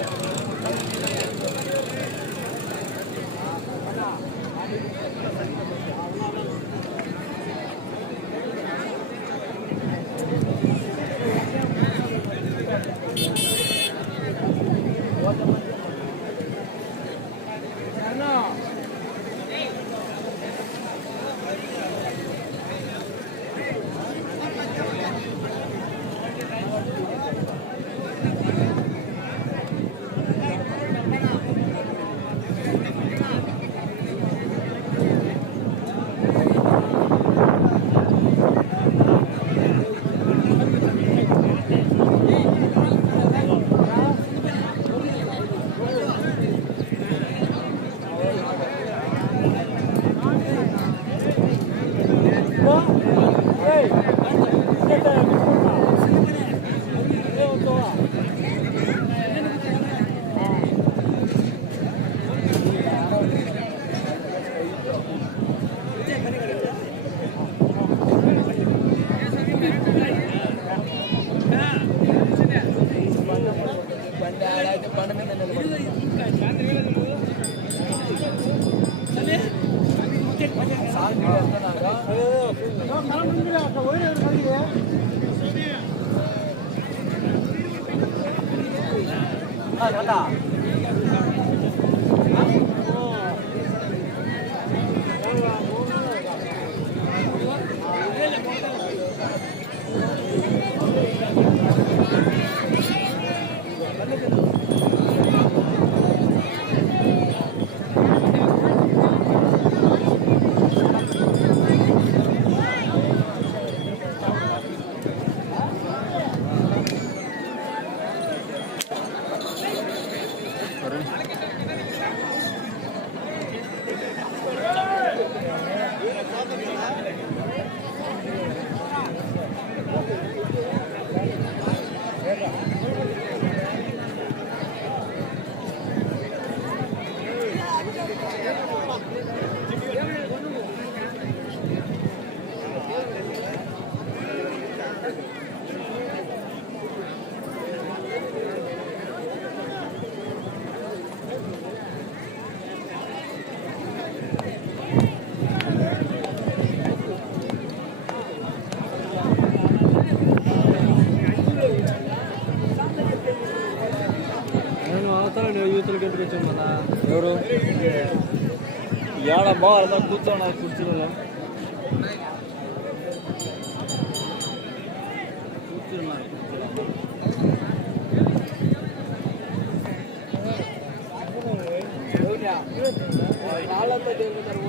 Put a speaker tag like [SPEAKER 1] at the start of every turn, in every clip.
[SPEAKER 1] Yeah.
[SPEAKER 2] నేను வா இருந்தால் கூத்தவனை குடிச்சிருங்க நாலாயிரத்தி இருபத்தாறு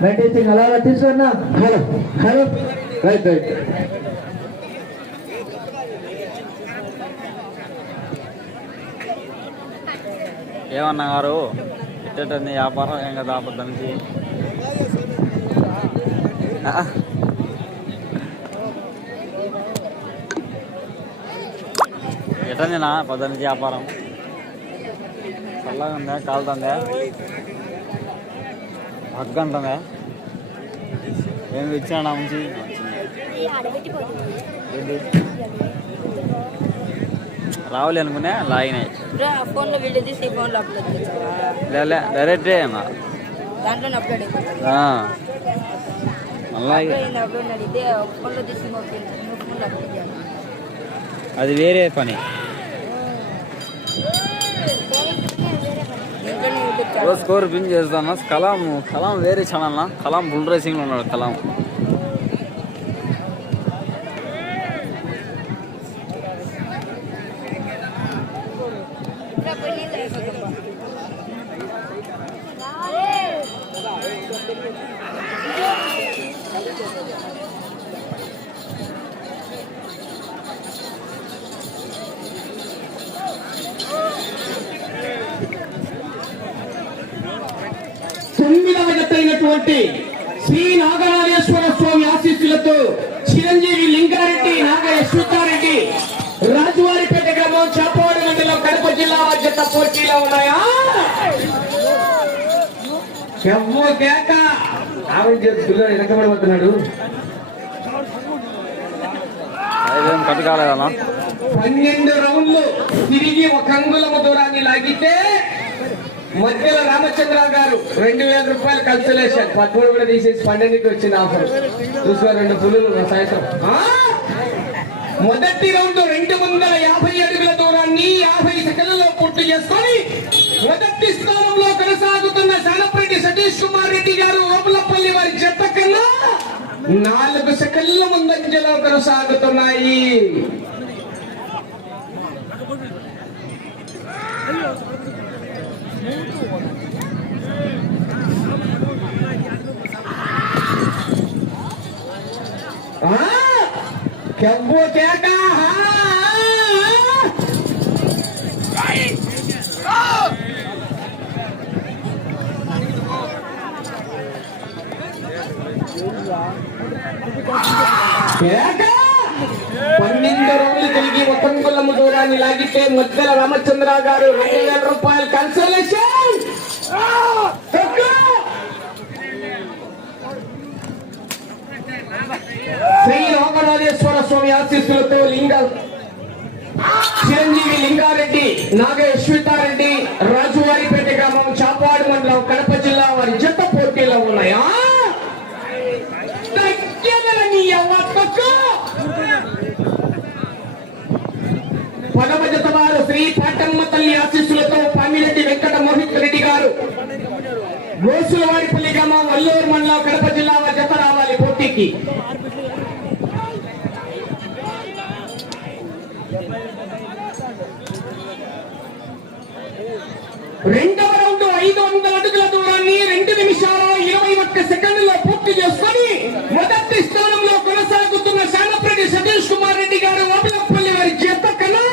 [SPEAKER 2] దేవుతారు
[SPEAKER 1] అలా మెయింటైన్ హలో హలో తీసుకున్నా హలో హలో. Right right.
[SPEAKER 2] ఏమన్నా గారు? ఎట్టేటుంది వ్యాపారం ఏం కదా అబద్ధానికి? ఎట్టందినా పొద్దున్నకి వ్యాపారం? చల్లగా ఉందా? కాలుతుందా? హగ్గంటుందా ఏమి ఇచ్చినా మంచి ఏంటి రావాలి అనుకునే లాగినాయి
[SPEAKER 3] ఫోన్లో వీడియో తీసి ఫోన్లో అప్లోడ్ చేసావా
[SPEAKER 2] లే డైరెక్టే
[SPEAKER 3] దాంట్లో అప్లోడ్
[SPEAKER 2] అది వేరే పని. స్కోర్ విన్ చేస్తాను కలాం కలాం వేరే ఛానల్ కలాం బుల్ రేసింగ్లో ఉన్నాడు కలాం
[SPEAKER 3] ఇంకా పోయి నీళ్ళు అయిపోతుంది
[SPEAKER 4] తొమ్మిదవ జత అయినటువంటి శ్రీ నాగరాజేశ్వర స్వామి ఆశీస్సులతో చిరంజీవి లింగారెడ్డి నాగ యశ్వతారెడ్డి రాజువారిపేట గ్రామం చాపవాడి మండలం కడప జిల్లా జత పోటీలో ఉన్నాయా? చెవ్వ కేక. ఆవిడ చేతుల్లో వెనకబడిపోతున్నాడు పన్నెండు రౌండ్లు తిరిగి ఒక అంగుళము దూరాన్ని లాగితే మధ్యల రామచంద్ర గారు రెండు వేల రూపాయలు కన్సలేషన్ పదమూడు కూడా తీసేసి పన్నెండుకి వచ్చిన ఆఫర్ చూసుకో రెండు పులులు సాయంత్రం. మొదటి రౌండ్ రెండు వందల యాభై అడుగుల దూరాన్ని యాభై సెకండ్లలో పూర్తి చేసుకొని మొదటి స్థానంలో కొనసాగుతున్న శానపరెడ్డి సతీష్ కుమార్ రెడ్డి గారు లోపలపల్లి వారి జత కన్నా నాలుగు సెకండ్ల ముందంజలో కొనసాగుతున్నాయి. ఆ! కెవ్వు పన్నెండు రోజులు తిరిగి ఒకంగులము దూరాన్ని లాగితే ముద్దల రామచంద్ర గారు రెండు వేల రూపాయలు కన్సలేషన్ ఆ! తక్కువ! శ్రీ లోకరాజేశ్వర స్వామి ఆశీస్సులతో లింగ చిరంజీవి లింగారెడ్డి నాగేశ్వితారెడ్డి రాజువారిపేట గ్రామం చాపాడు మండలం కడప జిల్లా వారి జత పోటీలో ఉన్నాయా? పదవ జత వారు శ్రీ పాటమ్మ తల్లి ఆశీస్సులతో పామిరెడ్డి వెంకట మోహిత్ రెడ్డి గారు. గోసులవారిపల్లి గ్రామం వల్లూరు మండలం కడప జిల్లా వారి జత రావాలి పోటీకి. రెండవ రౌండ్ ఐదు వందల అడుగుల దూరాన్ని రెండు నిమిషాల ఇరవై ఒక్క సెకండ్లో పూర్తి చేసుకొని మొదటి స్థానంలో కొనసాగుతున్న శానప్రెడ్డి సతీష్ కుమార్ రెడ్డి గారు ఓపిలపల్లి వారి జత కన్నా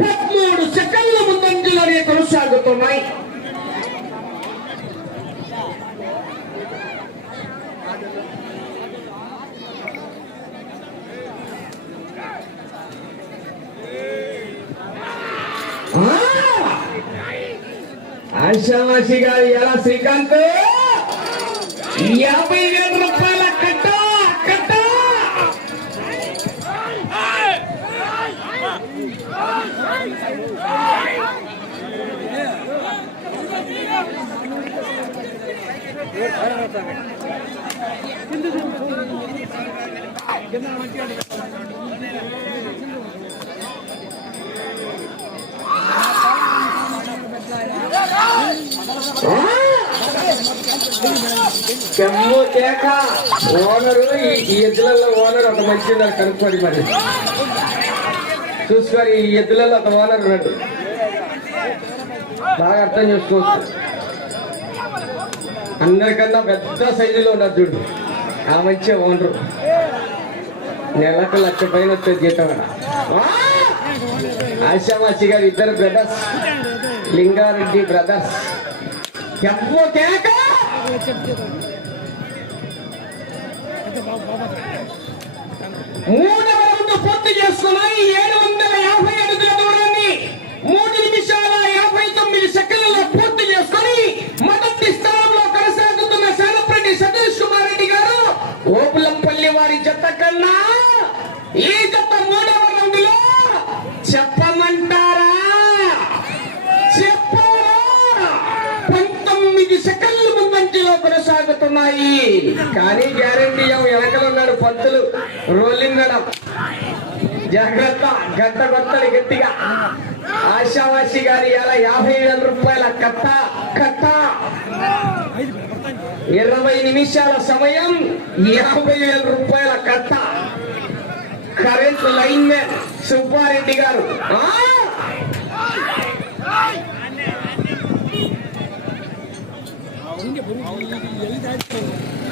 [SPEAKER 4] పదమూడు సెకండ్ల ముందంజలోనే కొనసాగుతున్నాయి ఆ! ఆశామాషిగా ఎలా శ్రీకాంత్? యాభై వేల రూపాయల కట్ట కట్ట! చెమ్ము కేక. ఓనరు ఈ- ఎద్దులలో ఓనర్ ఒక మంచి ఉన్నారు కనుక్కోండి మరి. చూసుకోరు ఈ ఎద్దులలో ఒక ఓనర్ ఉన్నాడు. బాగా అర్థం చేసుకోవచ్చు. అందరికన్నా పెద్ద సైజులో ఉన్నారు చూడు. ఆ మంచి ఓనరు. నెలకు లక్ష పైన వచ్చే జీతం ఆశామాసి గారు ఇద్దరు బ్రదర్స్ లింగారెడ్డి బ్రదర్స్ ఎవ్వో కేక? మూడవ కానీ గ్యారంటీ వెనకలు ఉన్నాడు పంతులు. రోలింగ్ మేడం జాగ్రత్త గంట కొత్తలు గట్టిగా. ఆశావాసి గారి అలా యాభై వేల రూపాయల కట్ట కట్ట. ఇరవై నిమిషాల సమయం యాభై వేల రూపాయల కట్ట. కరెంట్ లైన్ మ్యాన్ సుబ్బారెడ్డి గారు.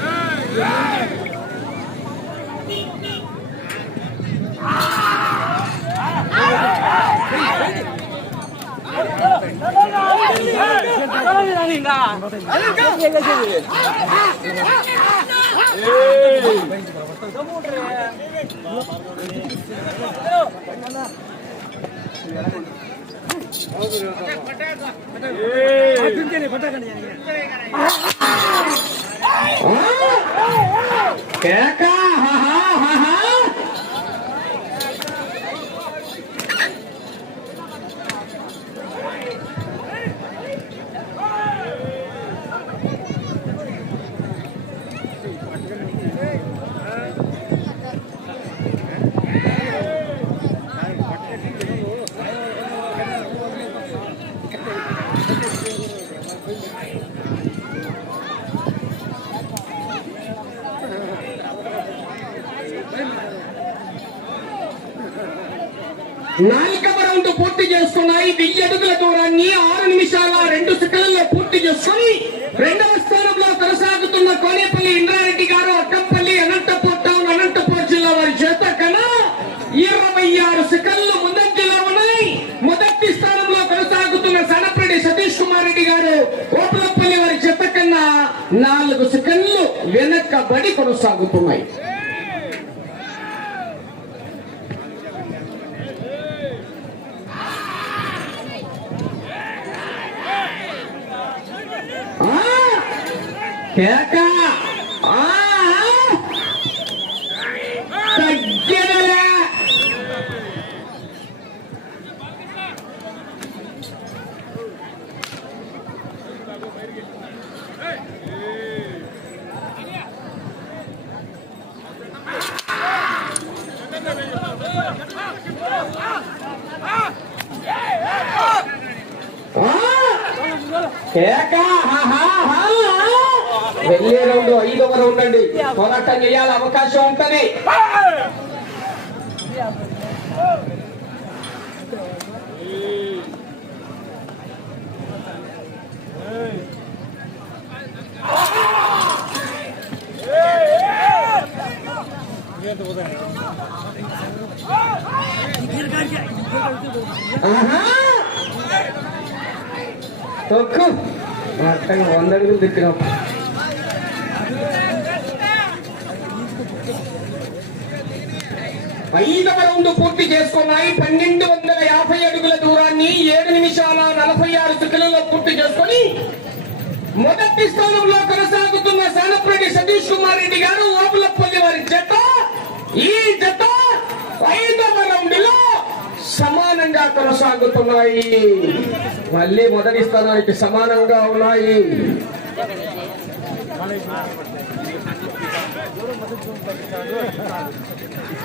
[SPEAKER 4] ஏய். ఆ! కేక హహా, హహా. నాలుగవ పూర్తి చేసుకున్నాయి. వెయ్యి అడుగుల దూరాన్ని ఆరు నిమిషాల రెండు సెకండ్లలో పూర్తి చేసుకుని రెండవ స్థానంలో కొనసాగుతున్న కోనేపల్లి ఇంద్రారెడ్డి గారు అక్కంపల్లి అనంతపూర్ టౌన్ అనంతపూర్ జిల్లా వారి చేత కన్నా ఇరవై ఆరు సెకండ్లు ముందంజలో ఉన్నాయి. మొదటి స్థానంలో కొనసాగుతున్న సనప్రెడ్డి సతీష్ కుమార్ రెడ్డి గారు ఓపలపల్లి వారి చేత కన్నా నాలుగు సెకండ్లు వెనక్కబడి కొనసాగుతున్నాయి ఆ! కేక ఆ! తగ్గేదేలే. హా కేక హా. వెళ్ళే రౌండ్ ఐదవ రౌండ్ అండి. పోరాటం చేయాలి అవకాశం ఉంటుంది. ఆహా. తొక్కు. వంద అడుగులు తిప్పినాం ఐదవ పూర్తి చేసుకున్నాయి. పన్నెండు వందల యాభై అడుగుల దూరాన్ని ఏడు నిమిషాల నలభై ఆరు సెకండ్లలో పూర్తి చేసుకొని మొదటి స్థానంలో కొనసాగుతున్న సానప్రెడ్డి సతీష్ కుమార్ రెడ్డి గారు ఓపులపల్లి వారి జత. ఈ జత ఐదవ రౌండ్లో సమానంగా కొనసాగుతున్నాయి. మళ్ళీ మొదటి స్థానానికి సమానంగా ఉన్నాయి.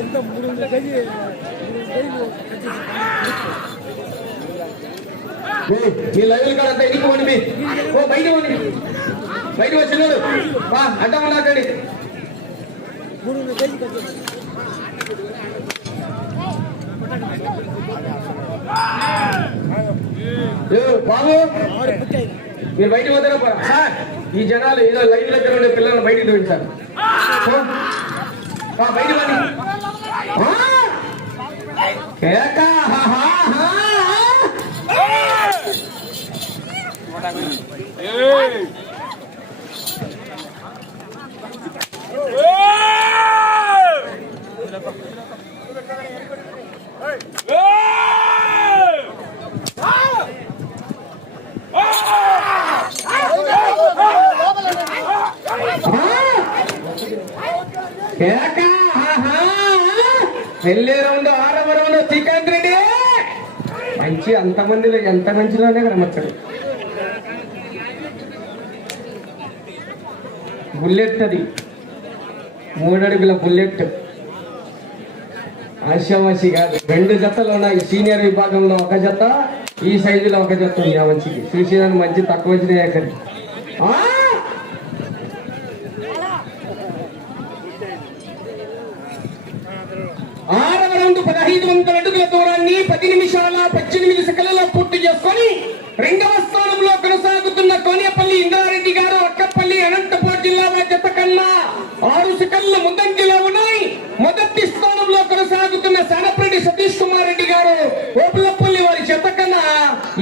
[SPEAKER 5] ఎంత మూడు వందల కేజీ
[SPEAKER 4] మీ లైవ్ కాడ అంతా ఎన్నికోండి మీ ఓ బయట పోండి బయట వచ్చినాడు వా అడ్డం ఏ, బాబు మీరు బయట పోతారా? సార్. ఈ జనాలు ఏదో లైన్ దగ్గర ఉండే పిల్లల్ని బయటికి తోయించారు బయట పోండి ఆ! కేక, హా, హా, హా. కేక, హా, హా. వెళ్ళే రౌండ్ ఆరవ రౌండ్ శ్రీకాంత్ రెడ్డి. మంచి అంతమందిలో ఎంత మంచిలోనే కనబడతాడు. బుల్లెట్ అది. మూడడుగుల బుల్లెట్ ఆశావాసి కాదు. రెండు జతలు ఉన్నాయి. సీనియర్ విభాగంలో ఒక జత ఈ సైజులో ఒక జత ఉంది ఆ మంచికి. చూసేదాన్ని మంచి తక్కువ వచ్చినాయి అక్కడికి ఆ! ఆరవ రౌండ్ పదహైదు వందల అడుగుల దూరాన్ని పది నిమిషాల పద్దెనిమిది సెకండ్లలో పూర్తి చేసుకొని రెండవ స్థానంలో కొనసాగుతున్న కోనేపల్లి ఇందారెడ్డి గారు అక్కపల్లి అనంతపురం జిల్లా వారి జత కన్నా ఆరు సెకండ్ల ముందంజలో ఉన్నాయి. మొదటి స్థానంలో కొనసాగుతున్న సానపరెడ్డి సతీష్ కుమార్ రెడ్డి గారు ఓపులపల్లి వారి జత కన్నా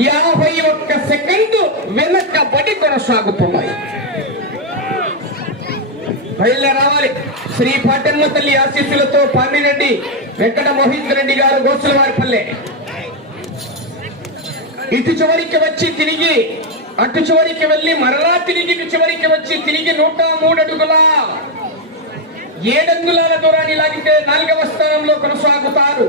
[SPEAKER 4] యాభై ఒక్క సెకండ్ వెనకబడి కొనసాగుతున్నాయి. బయలుదేరి రావాలి. శ్రీ పాటమ్మ తల్లి ఆశీస్సులతో పామిరెడ్డి వెంకట మోహిత్ రెడ్డి గారు గోసులవారిపల్లె. ఇటు చివరికి వచ్చి తిరిగి అటు చివరికి వెళ్ళి మరలా తిరిగి ఇటు చివరికి వచ్చి తిరిగి నూట మూడు అడుగుల ఏడంగుళాల దూరాన్ని లాగితే నాలుగవ స్థానంలో కొనసాగుతారు.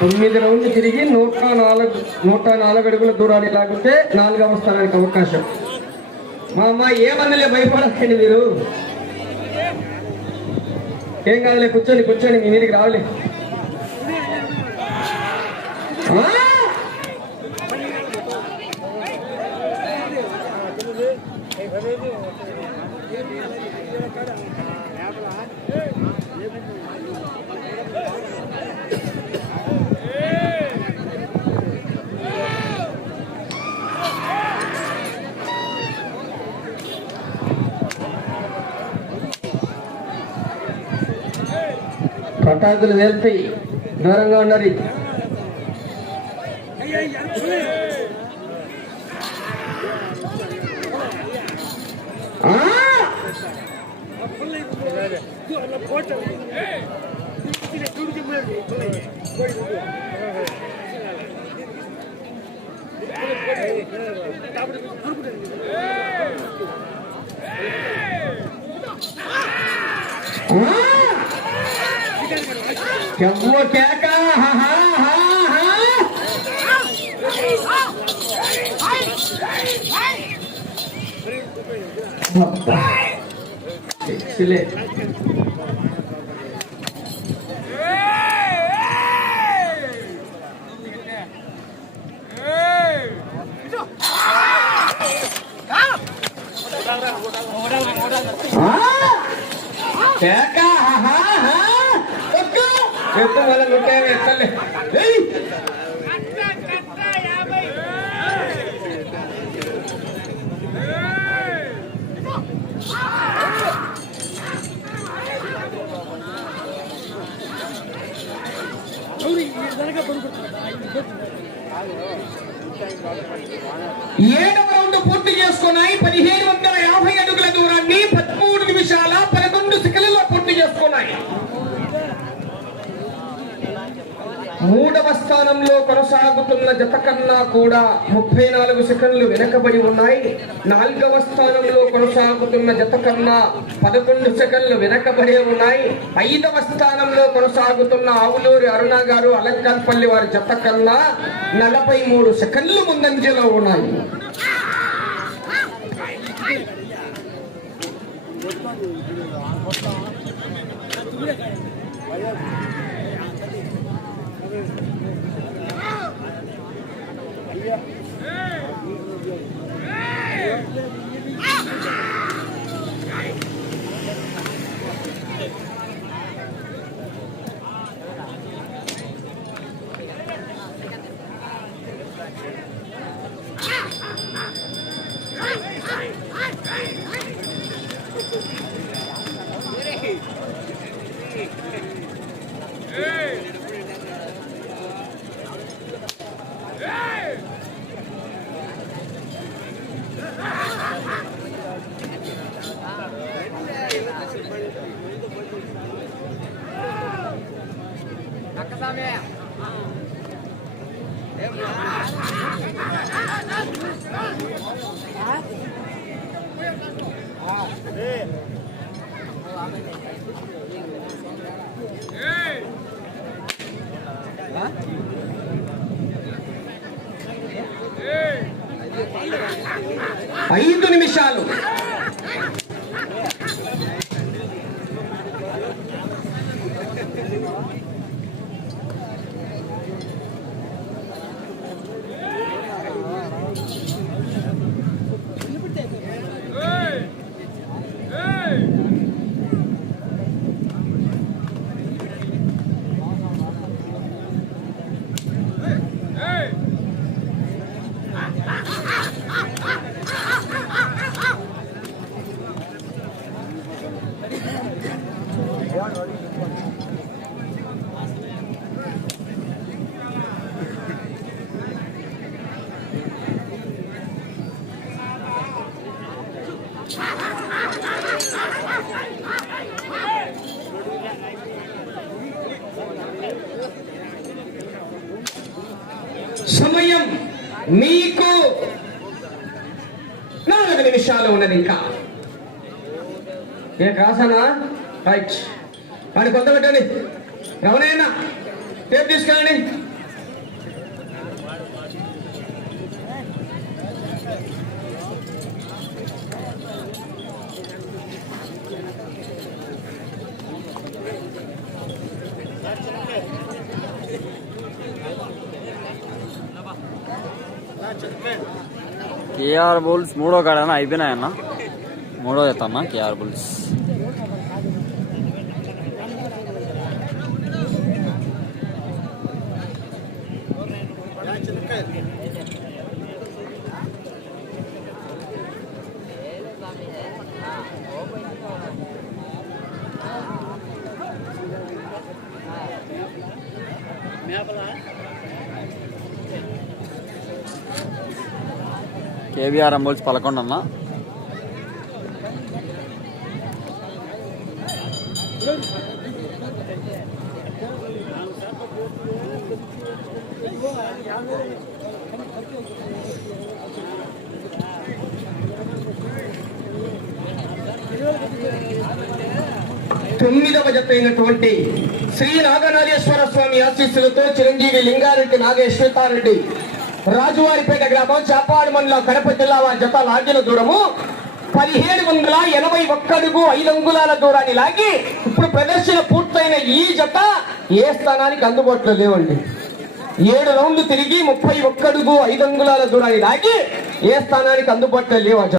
[SPEAKER 4] తొమ్మిది రౌండ్లు తిరిగి నూట నాలుగు నూట నాలుగు అడుగుల దూరాన్ని లాగితే నాలుగవ స్థానానికి అవకాశం. మా అమ్మ ఏమన్నలే భయపడకండి మీరు. ఏం కాదులే కూర్చొని కూర్చొని మీ మీదకి రావాలి. పటాకులు వెళ్తాయి దూరంగా ఉన్నది ఆ! ఆ! చెవ్వు కేక హా, హా, హా, హా. అబ్బా. Excellent. ఆ! కేక హా, హా, హా. ఎక్కు. ఎక్కు, మళ్ళా ఎత్తలే. ఏడవ రౌండ్ పూర్తి చేసుకున్నాయి. పదిహేను వందల యాభై అడుగుల దూరాన్ని పదమూడు నిమిషాల పదకొండు సెకండ్లలో పూర్తి చేసుకున్నాయి. మూడవ స్థానంలో కొనసాగుతున్న జత కన్నా కూడా ముప్పై నాలుగు సెకండ్లు వెనకబడి ఉన్నాయి నాలుగవ స్థానంలో కొనసాగుతున్న జత కన్నా పదకొండు సెకండ్లు వెనకబడి ఉన్నాయి ఐదవ స్థానంలో కొనసాగుతున్న ఆవులూరి అరుణ గారు అలంకాన్పల్లి వారి జత కన్నా నలభై మూడు సెకండ్లు ముందంజలో ఉన్నాయి Yeah. Yeah. ఐదు నిమిషాలు. ఏ కాసానా రైట్ వాడి కొత్త పెట్టండి రమణయ్యన్న టేప్ తీసుకెళ్ళండి
[SPEAKER 2] కేఆర్ బుల్స్ మూడో కాడనా అయిపోయినాయన్న మూడో ఎత్తన్నా కేఆర్ బుల్స్ కేబీఆర్ అంబుల్స్ పదకొండు అన్న.
[SPEAKER 4] తొమ్మిదవ జత అయినటువంటి శ్రీ నాగనాగేశ్వర స్వామి ఆశీస్సులతో చిరంజీవి లింగారెడ్డి నాగేశ్వతారెడ్డి రాజువారిపేట గ్రామం చాపాడు మండలం కడప జిల్లా వారి జత లాగిన దూరము. పదిహేడు వందల ఎనభై ఒక్కడుగు ఐదు అంగుళాల దూరాన్ని లాగి ఇప్పుడు ప్రదర్శన పూర్తయిన ఈ జత ఏ స్థానానికి అందుబాటులో లేవండి. ఏడు రౌండ్లు తిరిగి ముప్పై ఒక్కడుగు ఐదు అంగుళాల దూరాన్ని లాగి ఏ స్థానానికి అందుబాటులో లేవు